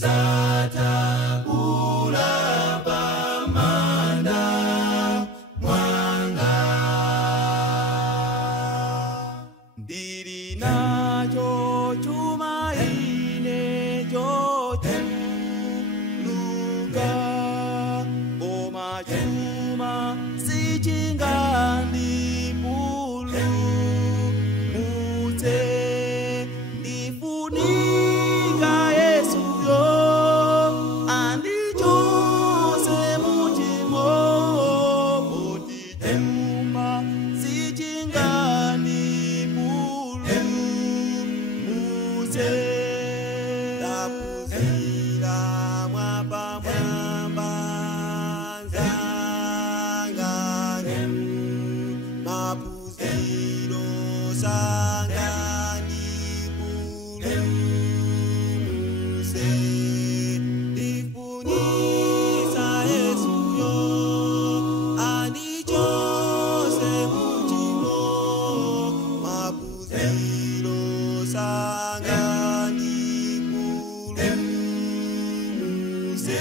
Zata ulapa manda mwanga. Ndiri nacho chuma ine chote luka Oma chuma sichingani pulu mute Nifunika Yesu yo Andi chose mujimo Odi chuma sichingani pulu mute Tapuzira mwapa mwamba Zangane Mapuziro sangani pulu muse Nifunisa Yesu yo Ani chose mujimo Mapuziro sangani pulu muse